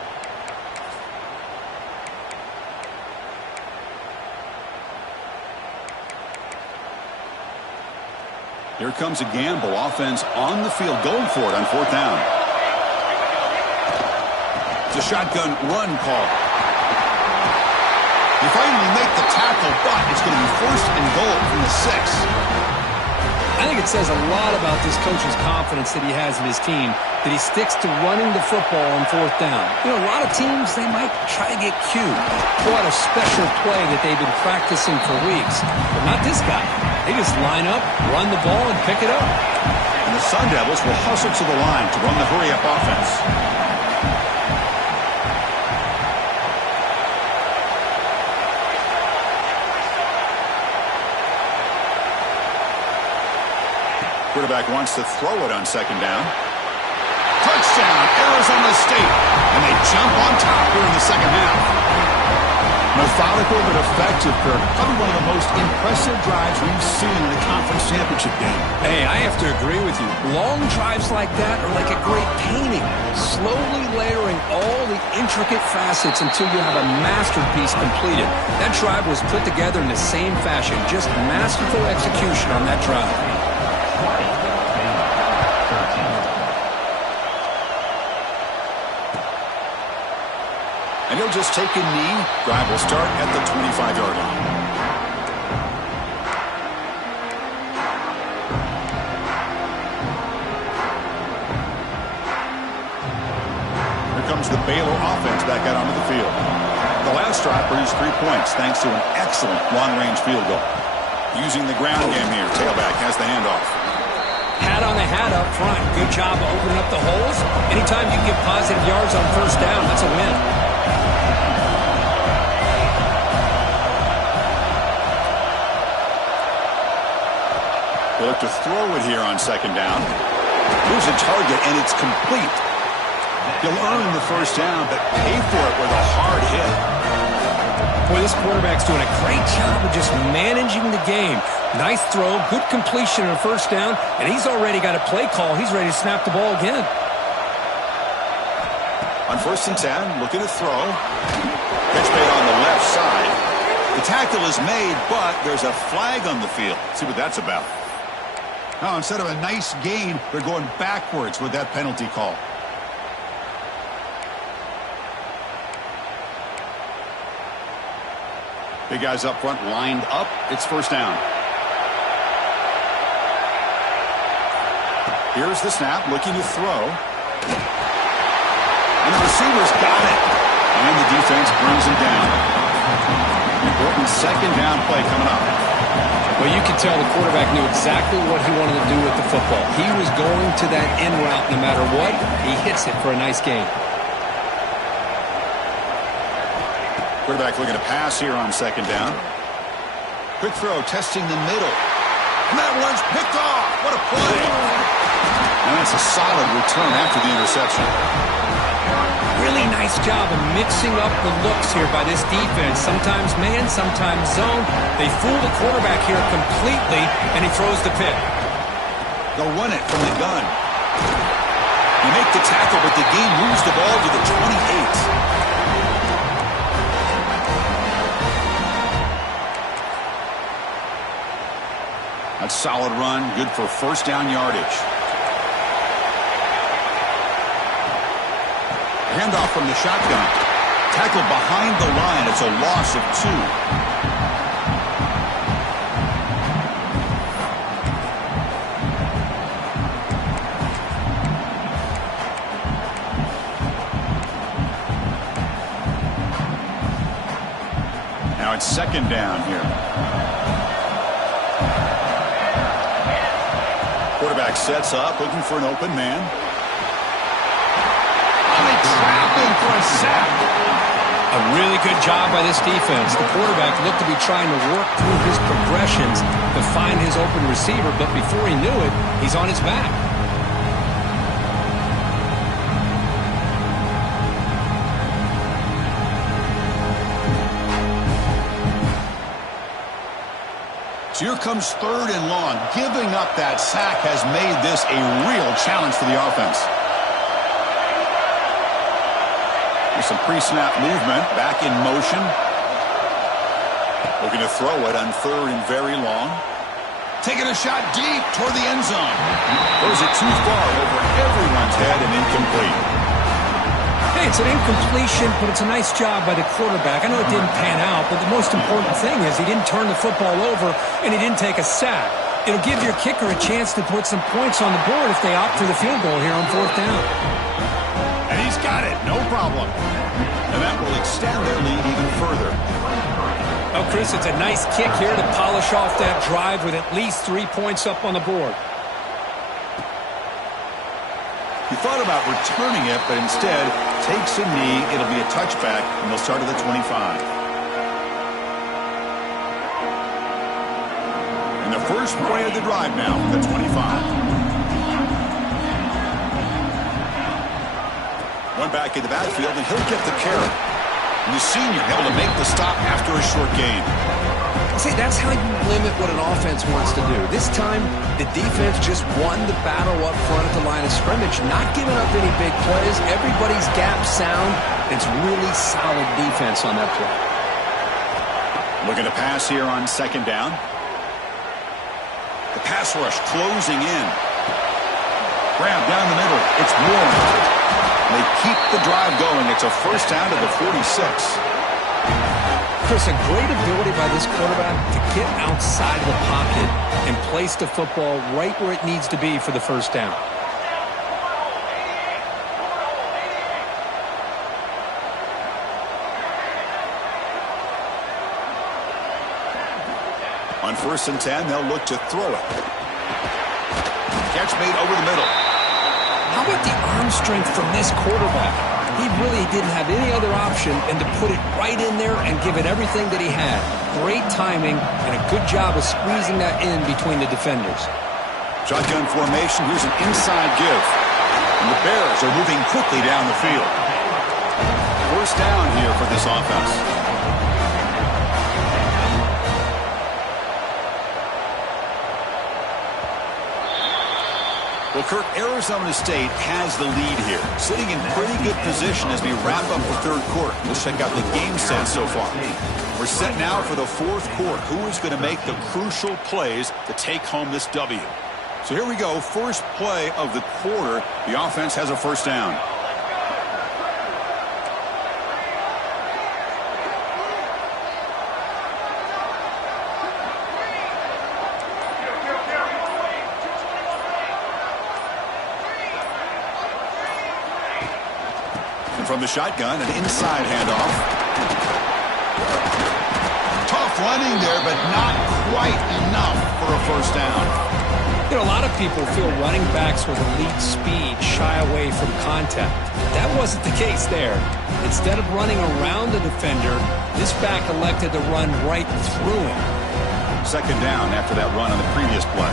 Here comes a gamble. Offense on the field going for it on 4th down. It's a shotgun run call. They finally make the tackle, but it's going to be 1st and goal from the 6. I think it says a lot about this coach's confidence that he has in his team, that he sticks to running the football on 4th down. You know, a lot of teams, they might try to get cute, pull out a special play that they've been practicing for weeks. But not this guy. They just line up, run the ball, and pick it up. And the Sun Devils will hustle to the line to run the hurry-up offense. Quarterback wants to throw it on 2nd down. Touchdown, Arizona State. And they jump on top here in the 2nd half. Methodical but effective, Kirk. Probably one of the most impressive drives we've seen in a conference championship game. Hey, I have to agree with you. Long drives like that are like a great painting. Slowly layering all the intricate facets until you have a masterpiece completed. That drive was put together in the same fashion. Just masterful execution on that drive. And he'll just take a knee. Drive will start at the 25-yard line. Here comes the Baylor offense back out onto the field. The last drive produced 3 points thanks to an excellent long-range field goal. Using the ground game here. Tailback has the handoff. Hat on a hat up front. Good job of opening up the holes. Anytime you can get positive yards on 1st down, that's a win. They look to throw it here on 2nd down. Here's a target, and it's complete. He'll earn the 1st down, but pay for it with a hard hit. Boy, this quarterback's doing a great job of just managing the game. Nice throw, good completion on 1st down, and he's already got a play call. He's ready to snap the ball again. On 1st and 10, looking to throw. Catch made on the left side. The tackle is made, but there's a flag on the field. Let's see what that's about. Now, instead of a nice gain, they're going backwards with that penalty call. Big guys up front lined up. It's 1st down. Here's the snap, looking to throw. And the receiver's got it. And the defense brings him down. Important 2nd down play coming up. Well, you could tell the quarterback knew exactly what he wanted to do with the football. He was going to that in route no matter what. He hits it for a nice gain. Quarterback looking to pass here on 2nd down. Quick throw, testing the middle. And that one's picked off. What a play. And that's a solid return after the interception. really nice job of mixing up the looks here by this defense. Sometimes man, sometimes zone. They fool the quarterback here completely, and he throws the pick. They'll run it from the gun. They make the tackle, but the game moves the ball to the 28. A solid run, good for first down yardage. Handoff from the shotgun. Tackled behind the line. It's a loss of 2. Now it's second down here. Quarterback sets up, looking for an open man. Trapping for a sack. A really good job by this defense. The quarterback looked to be trying to work through his progressions to find his open receiver, but before he knew it, he's on his back. So here comes third and long. Giving up that sack has made this a real challenge for the offense. There's some pre-snap movement. Back in motion. Looking to throw it on third and very long. Taking a shot deep toward the end zone. Throws it too far over everyone's head and incomplete. Hey, it's an incompletion, but it's a nice job by the quarterback. I know it didn't pan out, but the most important thing is he didn't turn the football over and he didn't take a sack. It'll give your kicker a chance to put some points on the board if they opt for the field goal here on fourth down. And he's got it, no problem. And that will extend their lead even further. Oh, Chris, it's a nice kick here to polish off that drive with at least 3 points up on the board. He thought about returning it, but instead takes a knee. It'll be a touchback, and they'll start at the 25. And the first play of the drive now, the 25. One back in the backfield, and he'll get the carry. And the senior able to make the stop after a short gain. See, that's how you limit what an offense wants to do. This time, the defense just won the battle up front at the line of scrimmage, not giving up any big plays. Everybody's gap sound. It's really solid defense on that play. Looking to pass here on second down. The pass rush closing in. Grab down the middle. It's Warren. They keep the drive going. It's a first down to the 46. Chris, a great ability by this quarterback to get outside of the pocket and place the football right where it needs to be for the first down. On 1st and 10, they'll look to throw it. Catch made over the middle. How about the arm strength from this quarterback? He really didn't have any other option than to put it right in there and give it everything that he had. Great timing and a good job of squeezing that in between the defenders. Shotgun formation. Here's an inside give. And the Bears are moving quickly down the field. First down here for this offense. Well, Kirk, Arizona State has the lead here, sitting in pretty good position as we wrap up the third quarter. Let's check out the game set so far. We're set now for the fourth quarter. Who is going to make the crucial plays to take home this W? So here we go. First play of the quarter. The offense has a first down. From the shotgun, an inside handoff. Tough running there, but not quite enough for a first down. You know, a lot of people feel running backs with elite speed shy away from contact. That wasn't the case there. Instead of running around the defender, this back elected to run right through him. Second down after that run on the previous play.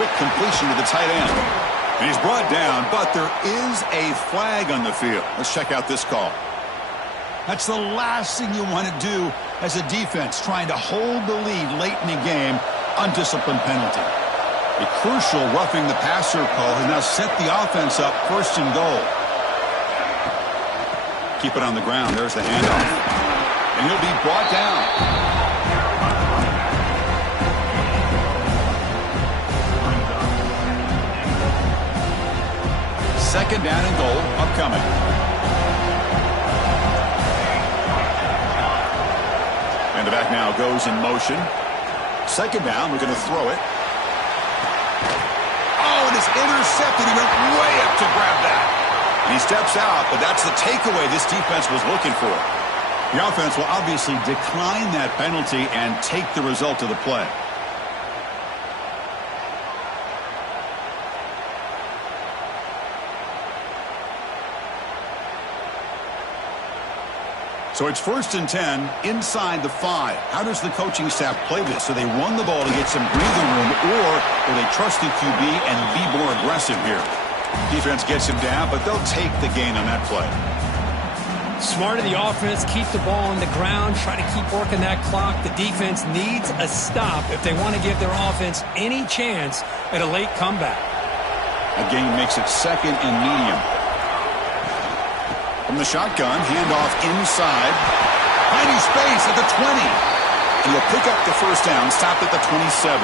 Quick completion to the tight end. And he's brought down, but there is a flag on the field. Let's check out this call. That's the last thing you want to do as a defense, trying to hold the lead late in the game. Undisciplined penalty. A crucial roughing the passer call has now set the offense up first and goal. Keep it on the ground. There's the handoff. And he'll be brought down. Second down and goal upcoming. And the back now goes in motion. Second down, we're going to throw it. Oh, and it's intercepted. He went way up to grab that. And he steps out, but that's the takeaway this defense was looking for. The offense will obviously decline that penalty and take the result of the play. So it's 1st and 10 inside the 5. How does the coaching staff play this? So they run the ball to get some breathing room, or will they trust the QB and be more aggressive here? Defense gets him down, but they'll take the gain on that play. Smart of the offense, keep the ball on the ground, try to keep working that clock. The defense needs a stop if they want to give their offense any chance at a late comeback. A gain makes it second and medium. From the shotgun, handoff inside. Finding space at the 20. And he'll pick up the first down, stop at the 27.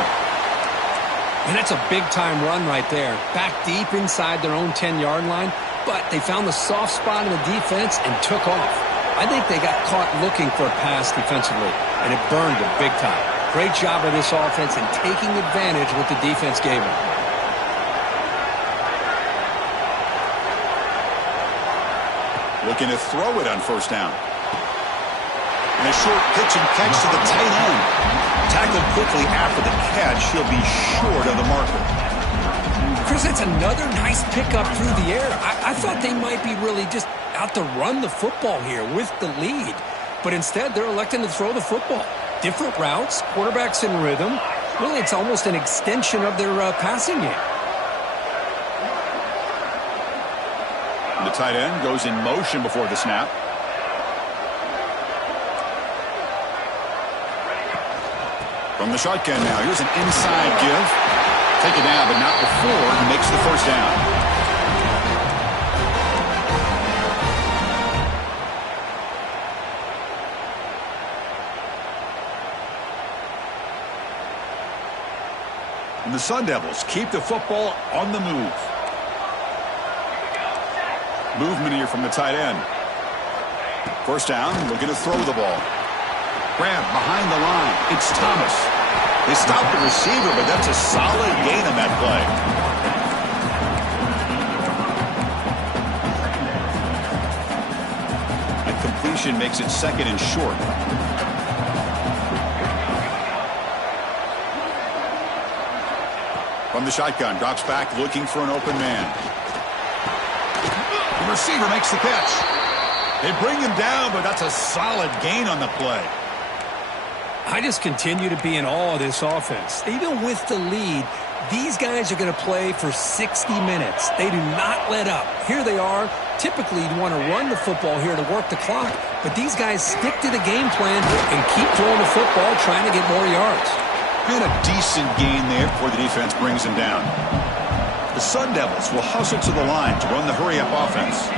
And that's a big-time run right there. Back deep inside their own 10-yard line, but they found the soft spot in the defense and took off. I think they got caught looking for a pass defensively, and it burned them big time. Great job by this offense in taking advantage of what the defense gave them. Looking to throw it on first down. And a short pitch and catch to the tight end. Tackled quickly after the catch. He'll be short of the marker. Chris, that's another nice pickup through the air. I thought they might be really just out to run the football here with the lead. But instead, they're electing to throw the football. Different routes, quarterbacks in rhythm. Really, it's almost an extension of their passing game. The tight end goes in motion before the snap. From the shotgun now, here's an inside give. Take it down, but not before he makes the first down. And the Sun Devils keep the football on the move. Movement here from the tight end. First down, looking to throw the ball. Grab behind the line. It's Thomas. They stopped the receiver, but that's a solid gain on that play. That completion makes it second and short. From the shotgun, drops back looking for an open man. The receiver makes the catch. They bring him down, but that's a solid gain on the play. I just continue to be in awe of this offense. Even with the lead, these guys are going to play for 60 minutes. They do not let up. Here they are. Typically, you'd want to run the football here to work the clock, but these guys stick to the game plan and keep throwing the football, trying to get more yards. And a decent gain there before the defense brings him down. The Sun Devils will hustle to the line to run the hurry-up offense.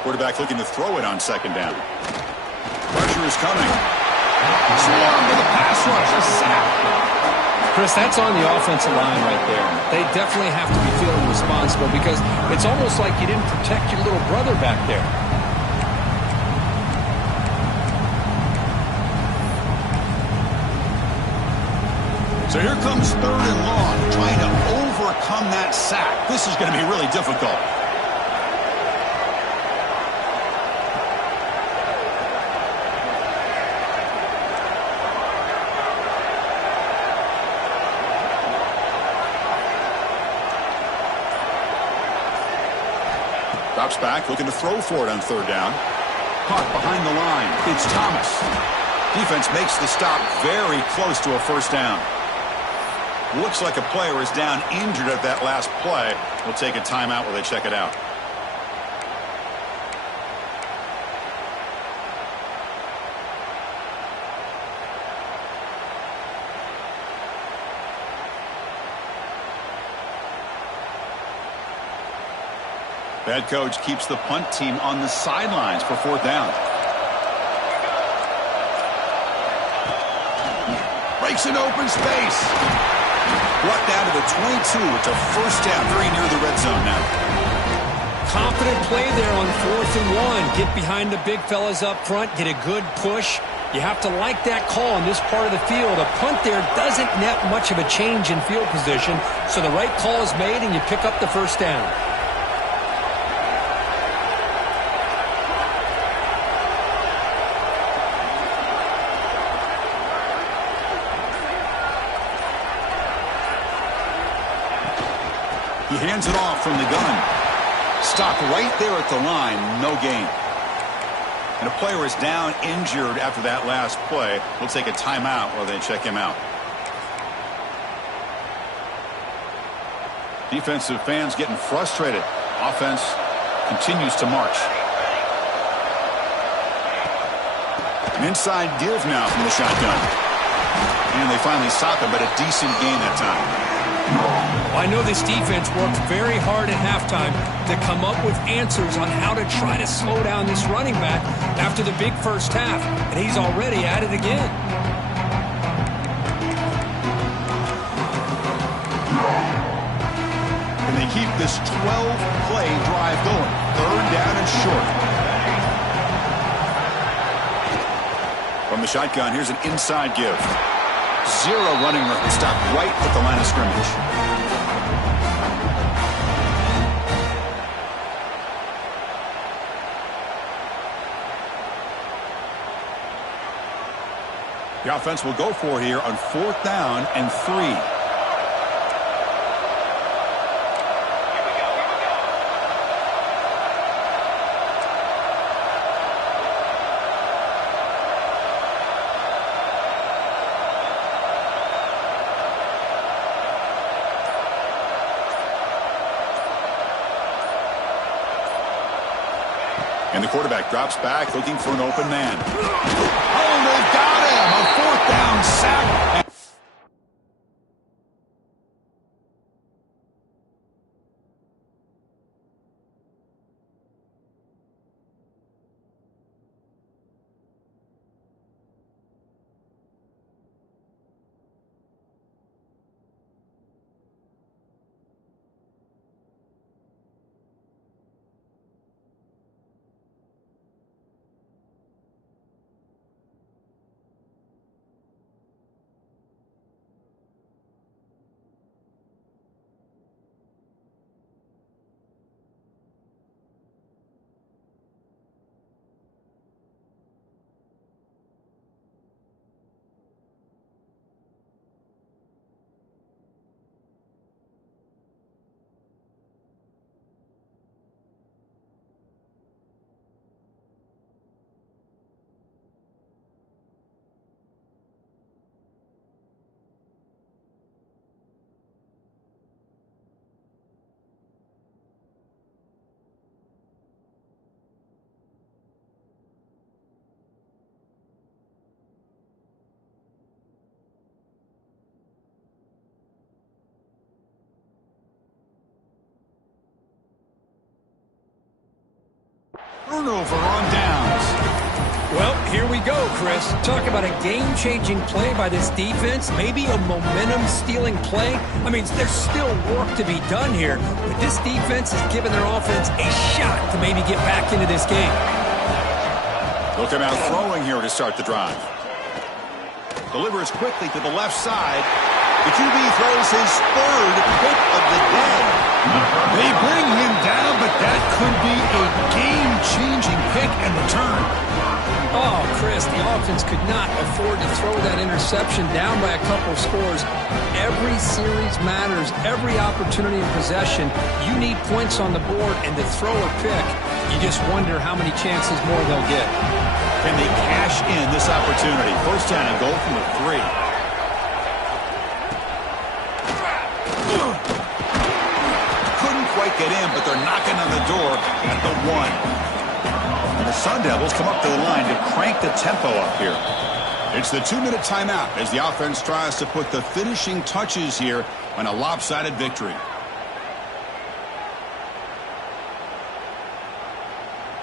Quarterback looking to throw it on second down. Pressure is coming. Swarm with a pass rush. A sack. Chris, that's on the offensive line right there. They definitely have to be feeling responsible because it's almost like you didn't protect your little brother back there. So here comes 3rd and long, trying to overcome that sack. This is going to be really difficult. Drops back, looking to throw for it on 3rd down. Caught behind the line. It's Thomas. Defense makes the stop very close to a 1st down. Looks like a player is down injured at that last play. We'll take a timeout while they check it out. The head coach keeps the punt team on the sidelines for 4th down. Breaks an open space. Brought down to the 22. It's a 1st down, very near the red zone now. Confident play there on 4th and 1. Get behind the big fellas up front. Get a good push. You have to like that call in this part of the field. A punt there doesn't net much of a change in field position. So the right call is made and you pick up the 1st down. He hands it off from the gun. Stopped right there at the line. No gain. And a player is down injured after that last play. We'll take a timeout while they check him out. Defensive fans getting frustrated. Offense continues to march. An inside give now from the shotgun. And they finally stop him, but a decent gain that time. I know this defense worked very hard at halftime to come up with answers on how to try to slow down this running back after the big 1st half, and he's already at it again. And they keep this 12-play drive going. 3rd down and short. From the shotgun, here's an inside give. 0 running room. Stopped right at the line of scrimmage. The offense will go for it here on 4th down and 3. And the quarterback drops back, looking for an open man. Oh, they've got him! A 4th down sack. Turnover on downs. Well, here we go, Chris. Talk about a game-changing play by this defense. Maybe a momentum-stealing play. I mean, there's still work to be done here, but this defense has given their offense a shot to maybe get back into this game. They'll come out throwing here to start the drive. Delivers quickly to the left side. The QB throws his third pick of the day. They bring him down, but that could be a game-changing pick and return. Oh, Chris, the offense could not afford to throw that interception down by a couple scores. Every series matters. Every opportunity in possession, you need points on the board, and to throw a pick, you just wonder how many chances more they'll get. Can they cash in this opportunity? First down and goal from the 3. Couldn't quite get in, but they're knocking on the door at the 1. And the Sun Devils come up to the line to crank the tempo up here. It's the 2-minute timeout as the offense tries to put the finishing touches here on a lopsided victory.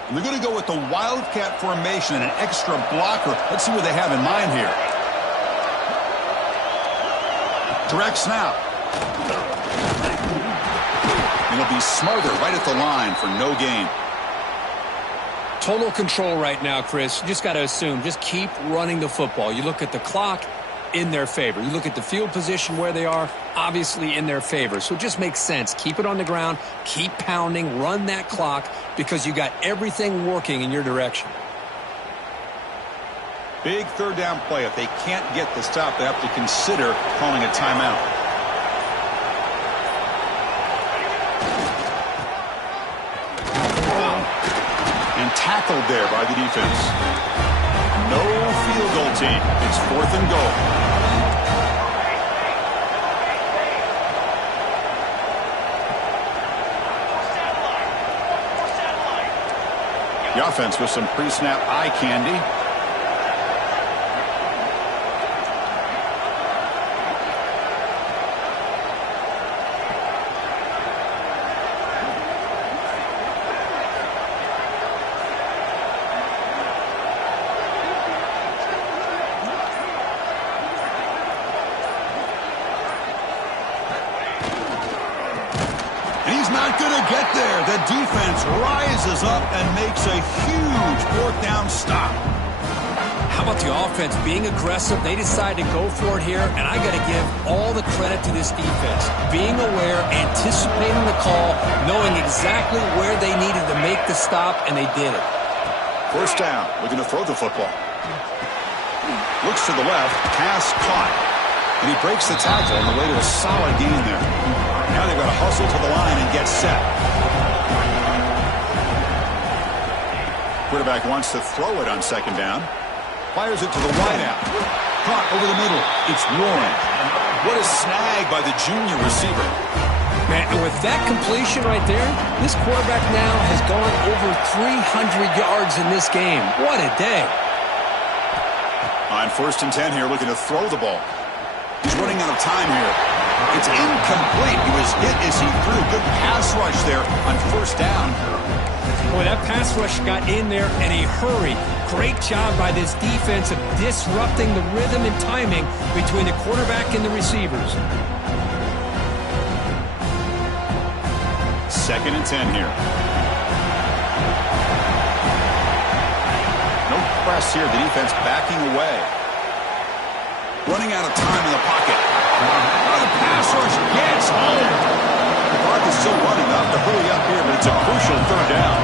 And they're going to go with the Wildcat formation and an extra blocker. Let's see what they have in mind here. Direct snap. And it'll be Smarter right at the line for no gain. Total control right now, Chris. You just got to assume. Just keep running the football. You look at the clock, in their favor. You look at the field position where they are, obviously in their favor. So it just makes sense. Keep it on the ground. Keep pounding. Run that clock because you got everything working in your direction. Big third down play. If they can't get the stop, they have to consider calling a timeout. And tackled there by the defense. No field goal team. It's 4th and goal. The offense with some pre-snap eye candy. Get there. The defense rises up and makes a huge 4th down stop. How about the offense being aggressive? They decide to go for it here, and I got to give all the credit to this defense. Being aware, anticipating the call, knowing exactly where they needed to make the stop, and they did it. 1st down, looking to throw the football. Looks to the left, pass caught. And he breaks the tackle on the way to a solid gain there. Now they've got to hustle to the line and get set. Quarterback wants to throw it on 2nd down. Fires it to the wideout. Caught over the middle. It's Warren. What a snag by the junior receiver. Man, and with that completion right there, this quarterback now has gone over 300 yards in this game. What a day. On 1st and 10 here, looking to throw the ball. He's running out of time here. It's incomplete. He was hit as he threw. Good pass rush there on 1st down. Boy, that pass rush got in there in a hurry. Great job by this defense of disrupting the rhythm and timing between the quarterback and the receivers. 2nd and 10 here. No press here. The defense backing away. Running out of time in the pocket. Oh, the pass rush gets home. The clock is still running up to hurry up here, but it's a crucial 3rd down.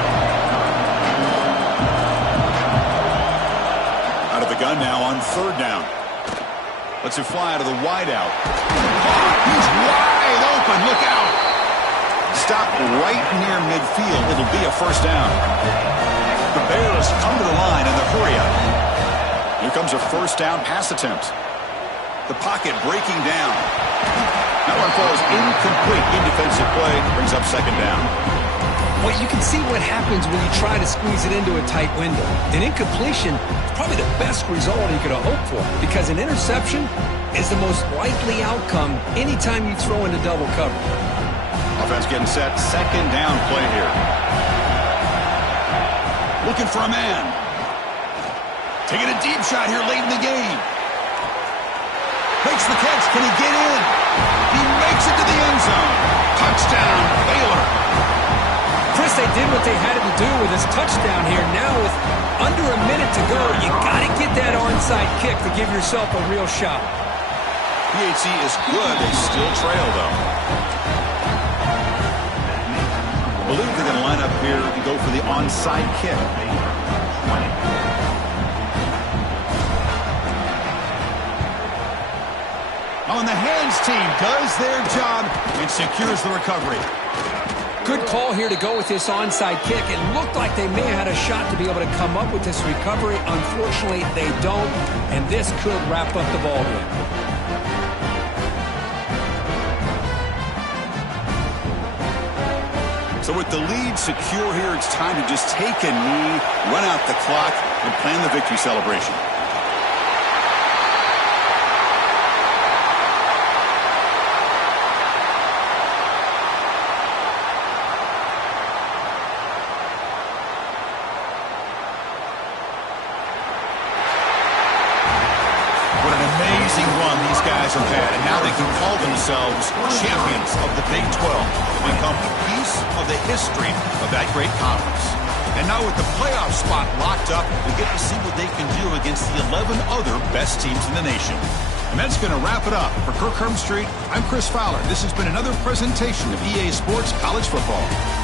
Out of the gun now on 3rd down. Lets it fly out of the wideout. He's wide open. Look out. Stop right near midfield. It'll be a 1st down. The Bears come to the line in the hurry up. Here comes a 1st down pass attempt. The pocket breaking down. That one falls incomplete. Indefensive play brings up 2nd down. Well, you can see what happens when you try to squeeze it into a tight window. An incompletion is probably the best result you could have hoped for because an interception is the most likely outcome anytime you throw into double cover. Offense getting set. 2nd down play here. Looking for a man. Taking a deep shot here late in the game. Makes the catch. Can he get in? He makes it to the end zone. Touchdown, Baylor. Chris, guess they did what they had to do with this touchdown here. Now with under a minute to go, you got to get that onside kick to give yourself a real shot. PHC is good. They still trail, though. I believe they're going to line up here and go for the onside kick. On the hands team does their job and secures the recovery. Good call here to go with this onside kick. It looked like they may have had a shot to be able to come up with this recovery. Unfortunately, they don't, and this could wrap up the ball game. So with the lead secure here, it's time to just take a knee, run out the clock, and plan the victory celebration. Have had, and now they can call themselves champions of the Big 12 and become a piece of the history of that great conference. And now with the playoff spot locked up, we get to see what they can do against the 11 other best teams in the nation. And that's going to wrap it up. For Kirk Hermstreet, I'm Chris Fowler. This has been another presentation of EA Sports College Football.